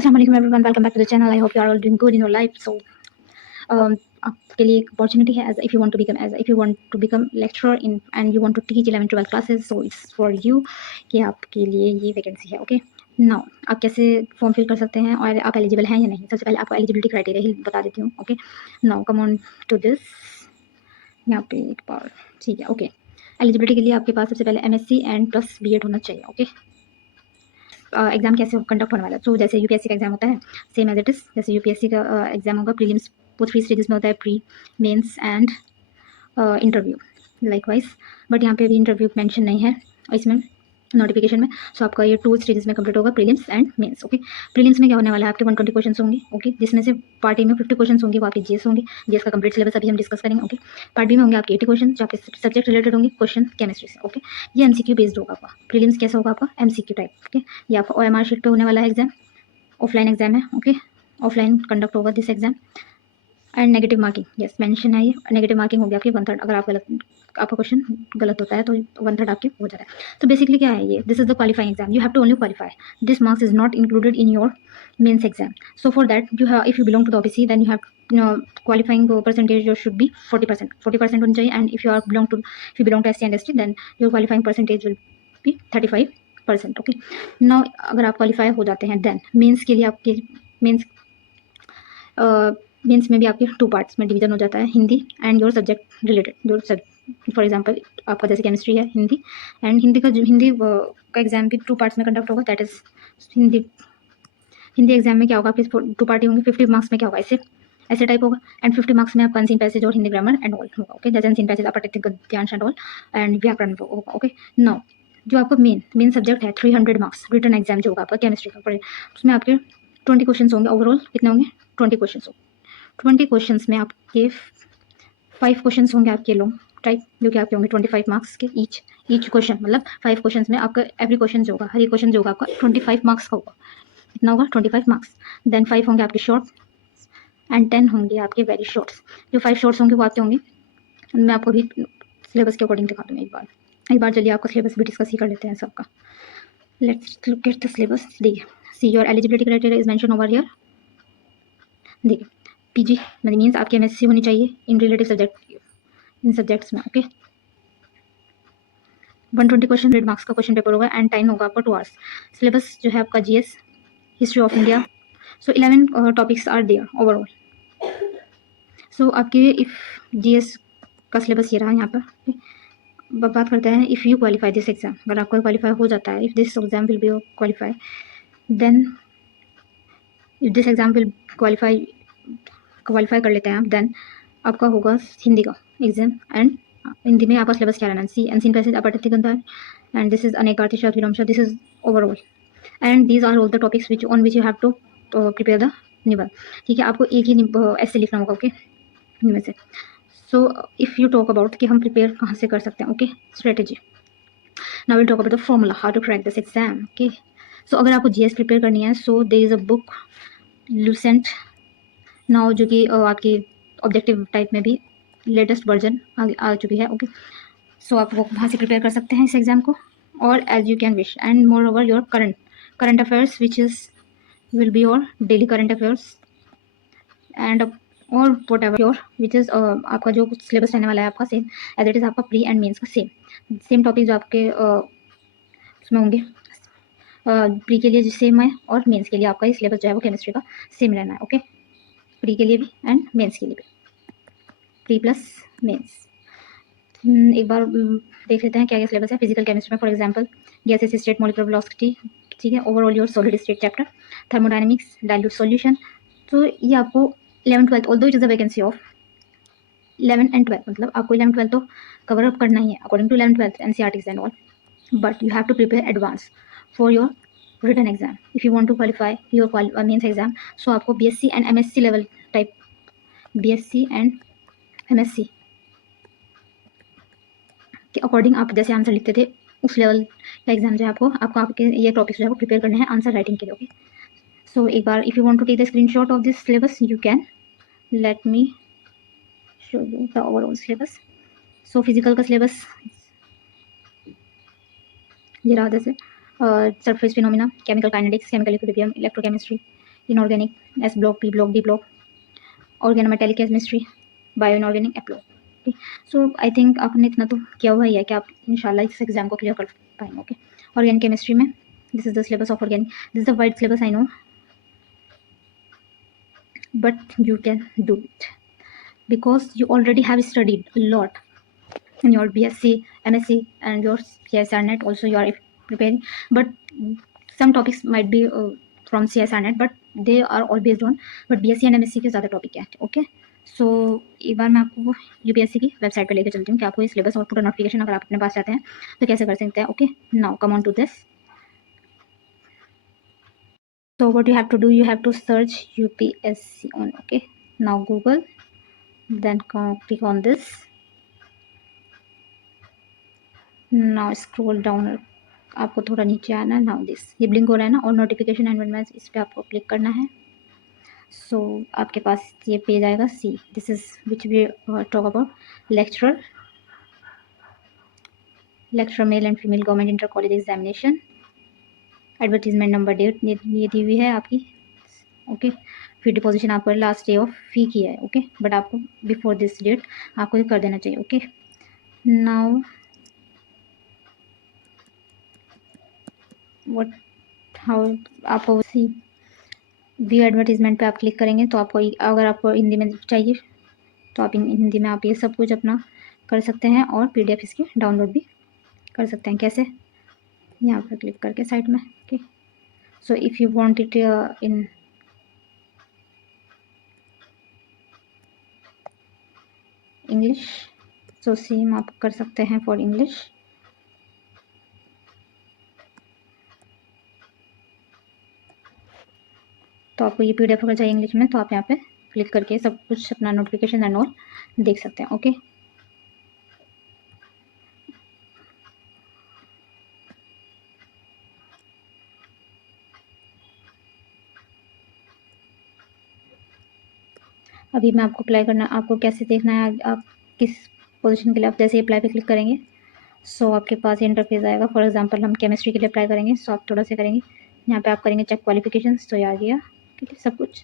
Assalamualaikum everyone, welcome back to the channel. I hope you are all doing good in your life. So आपके लिए एक opportunity है, if you want to become lecturer in and you want to teach 11 12 classes, so it's for you कि आपके लिए ये vacancy है. Okay, now आप कैसे फॉर्म फिल कर सकते हैं और आप एलिजिबल हैं या नहीं. सबसे पहले आपको एलिजिबिलिटी क्राइटेरिया ही बता देती हूँ. Okay, now come on to this. यहाँ पे एक बार ठीक है. ओके, एलिजिबिलिटी के लिए आपके पास सबसे पहले MSc एंड प्लस B.Ed होना चाहिए. ओके, एग्जाम कैसे कंडक्ट होने वाला है. तो जैसे यूपीएससी का एग्जाम होता है सेम एज इट इज़. जैसे यूपीएससी का एग्जाम होगा, प्रीलिम्स वो 3 स्टेजेस में होता है, pre, mains and interview likewise. But यहाँ पे भी इंटरव्यू मेंशन नहीं है इसमें नोटिफिकेशन में. सो आपका ये 2 स्टेजेस में कंप्लीट होगा, prelims and mains. Okay, prelims में क्या होने वाला है, आपके 120 क्वेश्चन होंगे. ओके, जिसमें से पार्ट ए में 50 क्वेश्चन होंगे वो आपके जीएस होंगे. जीएस का कंप्लीट सिलेबस अभी हम डिस्कस करेंगे. ओके, पार्ट बी में होंगे आपके 80 क्वेश्चन जो आपके सब्जेक्ट रिलेटेड होंगे, क्वेश्चन केमिस्ट्री से. ओके, ये एमसीक्यू बेस्ड होगा आपका. प्रीलिम्स कैसा होगा आपका, एमसीक्यू टाइप. ओके, ये आपका OMR शीट पे होने वाला है एग्जाम. ऑफलाइन एग्जाम है. ओके, ऑफलाइन कंडक्ट होगा this exam. And negative marking, yes mention है, ये नेगेटिव मार्किंग होगी आपकी 1/3. अगर आप आपका क्वेश्चन गलत होता है तो 1/3 आपके हो जाता है. तो बेसिकली क्या है ये, this is the qualifying exam. You have to only qualify. This marks is not included in your mains exam. So for that you have, if you belong to the OBC then you have qualifying percentage your should be 40% होनी चाहिए. And if you belong to SC and ST then your qualifying percentage will be 35%. Okay, now अगर आप qualify हो जाते हैं then mains के लिए आपके मेंस में भी आपके 2 पार्ट्स में डिवीजन हो जाता है, Hindi and your subject related. Your for example आपका जैसे केमिस्ट्री है, हिंदी एंड हिंदी का एग्जाम भी 2 पार्ट्स में कंडक्ट होगा. दैट इज हिंदी एग्जाम में क्या होगा, आपके 2 पार्ट होंगे. 50 मार्क्स में क्या होगा, ऐसे टाइप होगा. एंड 50 मार्क्स में आपका अनसीन पैसेज और हिंदी ग्रामर एंड ऑल होगा. ओके, जैसे अनसीन पैसेज अपठित गद्यांश एंड ऑल एंड व्याकरण होगा. ओके, नाउ जो आपका मेन सब्जेक्ट है 300 मार्क्स रिटन एग्जाम जो होगा आपका केमिस्ट्री का, उसमें आपके 20 क्वेश्चन होंगे. ओवरऑल कितने होंगे, 20 क्वेश्चन होंगे. 20 क्वेश्चंस में आपके 5 क्वेश्चंस होंगे आपके लॉन्ग टाइप, जो कि आपके होंगे 25 मार्क्स के ईच क्वेश्चन. मतलब 5 क्वेश्चंस में आपका एवरी क्वेश्चन जो होगा, हर एक क्वेश्चन जो होगा आपका 25 मार्क्स का होगा. कितना होगा, 25 मार्क्स. देन 5 होंगे आपके शॉर्ट एंड 10 होंगे आपके वेरी शॉर्ट्स. जो 5 शॉर्ट्स होंगे वो आपके होंगे, मैं आपको भी सिलेबस के अकॉर्डिंग दिखा दूँगी एक बार चलिए आपका सिलेबस भी डिस्कस ही कर लेते हैं सबका. Let's look at the syllabus. देखिए, see your eligibility criteria is mention over here. देखिए, PG मीन्स आपकी MSc होनी चाहिए इन रिलेटिव सब्जेक्ट्स में. ओके, 120 क्वेश्चन, 100 मार्क्स का क्वेश्चन पेपर होगा एंड टाइम होगा आपका 2 आवर्स. सिलेबस जो है आपका GS, history of India. So 11 topics are there overall. So आपके इफ GS का सिलेबस ये रहा यहाँ पर. बात करते हैं if you qualify this exam. अगर आपका क्वालिफाई हो जाता है, if this exam will be qualify, then if this exam will qualify कर लेते हैं आप, देन आपका होगा हिंदी का एग्जाम. एंड हिंदी में आपका सिलेबस क्या रहना, अनसीन पैसेज, अपठित गद्यांश, एंड दिस इज अनेकार्थी शब्द, विलोम शब्द. This is overall and these are all the topics which on which you have to prepare the निबल. ठीक है, आपको एक ही ऐसे लिखना होगा. ओके, इनमें से. So if you talk about कि हम प्रिपेयर कहाँ से कर सकते हैं. Okay, strategy. Now will talk about the formula how to crack this exam. Okay, so अगर आपको GS प्रिपेयर करनी है, so there is a book Lucent now, जो कि आपकी ऑब्जेक्टिव टाइप में भी लेटेस्ट वर्जन आ चुकी है. ओके, सो आप वो वहाँ से प्रिपेयर कर सकते हैं इस एग्ज़ाम को, और as you can wish. And moreover your current affairs which is will be your daily current affairs and और whatever your which is आपका जो सिलेबस रहने वाला है आपका सेम एज इट इज़. आपका प्री एंड मेंस का same topic जो आपके उसमें होंगे. प्री के लिए जो सेम है और मेंस के लिए आपका ही सिलेबस जो है वो केमिस्ट्री का सेम रहना है. ओके, प्री के लिए भी एंड मेंस के लिए भी, प्री प्लस मेंस. एक बार देख लेते हैं क्या क्या सिलेबस है. फिजिकल केमिस्ट्री में for example gases state, molecular velocity. ठीक है, overall your solid state chapter, thermodynamics, dilute solution. तो ये आपको 11 12 although it is the vacancy of 11 and 12, मतलब आपको 11 12 तो कवर अप करना ही है according to 11 12 NCERTs and all. But you have to prepare advance for your written exam if you want to qualify your means exam. So आपको BSc and MSc level type, BSc and MSc के according आप जैसे answer लिखते थे उस level का exam जो है आपको आपके ये टॉपिक्स जो है वो प्रिपेयर करने हैं आंसर राइटिंग के लिए. ओके, सो एक बार if you want to take the screenshot of this syllabus you can. Let me show you the overall syllabus. So physical का सिलेबस ये रहा, जैसे surface phenomena, chemical kinetics, chemical equilibrium, electrochemistry, inorganic S block, P block, D block, organometallic chemistry, bio inorganic, एप्लो। Okay, so I think आपने इतना तो किया हुआ ही है कि आप इंशाल्लाह इस एग्जाम को क्लियर कर पाएंगे। ओके, ऑर्गेनिक केमिस्ट्री में this is the syllabus of organic, this is the wide syllabus I know, but you can do it because you already have studied a lot in your BSc, MSc and your CSIR-NET also you are preparing, but some topics might be from CSIR-NET but they are all based on, but BSc and MSc के ज़्यादा topic है। Okay, so एक बार मैं आपको UPSC की website पे लेके चलती हूँ कि आपको ये सिलेबस और पूरा नोटिफिकेशन अगर आप अपने पास चाहते हैं तो कैसे कर सकते हैं। Okay, now come on to this. So what you have to do, you have to search UPSC on, okay, now Google, then click on this, now scroll down, आपको थोड़ा नीचे आना है, now this ये ब्लिंक हो रहा है ना, और नोटिफिकेशन एनवायरमेंट, इस पर आपको क्लिक करना है। सो आपके पास ये पेज आएगा, see this is which we talk about lecturer male and female government inter college examination, advertisement number, date ये दी हुई है आपकी। ओके, फी डिपोजिशन आपको लास्ट डे ऑफ फी की है। ओके, बट आपको बिफोर दिस डेट आपको ये कर देना चाहिए। ओके, नाउ व्हाट हाउ आपको सी व्यू एडवर्टीजमेंट पे आप क्लिक करेंगे तो आपको, अगर आपको हिंदी में चाहिए तो आप हिंदी में आप ये सब कुछ अपना कर सकते हैं और PDF इसकी डाउनलोड भी कर सकते हैं। कैसे, यहाँ पर क्लिक करके साइड में। Okay, so if you want it in English, so same आप कर सकते हैं फॉर इंग्लिश। तो आपको ये PDF अगर चाहिए इंग्लिश में तो आप यहाँ पे क्लिक करके सब कुछ अपना नोटिफिकेशन एंड ऑल देख सकते हैं। ओके, अभी मैं आपको अप्लाई करना, आपको कैसे देखना है आप किस पोजीशन के लिए, आप जैसे अप्लाई पे क्लिक करेंगे सो आपके पास इंटरफेस आएगा। फॉर एग्जांपल हम केमिस्ट्री के लिए अप्लाई करेंगे, सो आप थोड़ा सा करेंगे, यहाँ पे आप करेंगे चेक क्वालिफिकेशंस, तो ये आ गया ठीक है सब कुछ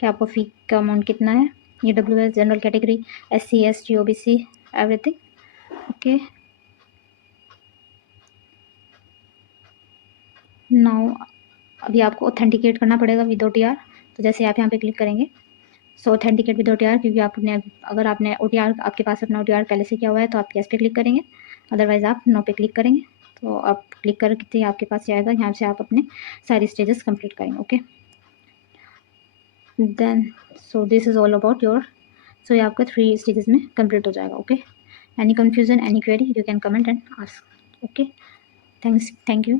कि आपको फ़ी का अमाउंट कितना है, ये WS general category, SC ST OBC everything. Okay, now अभी आपको ऑथेंटिकेट करना पड़ेगा विद OTR, तो जैसे आप यहाँ पे क्लिक करेंगे सो ऑथेंटिकेट विद OTR, क्योंकि आपने अगर आपने OTR आपके पास अपना OTR पहले से किया हुआ है तो आप यस पे क्लिक करेंगे, अदरवाइज आप नो पे क्लिक करेंगे। तो आप क्लिक करके आपके पास आएगा, यहाँ से आप अपने सारी स्टेजेस कंप्लीट करेंगे। Okay, then so this is all about your, so ये आपका 3 स्टेजेस में कंप्लीट हो जाएगा। Okay, any confusion, any query, you can comment and ask. Okay, thank you.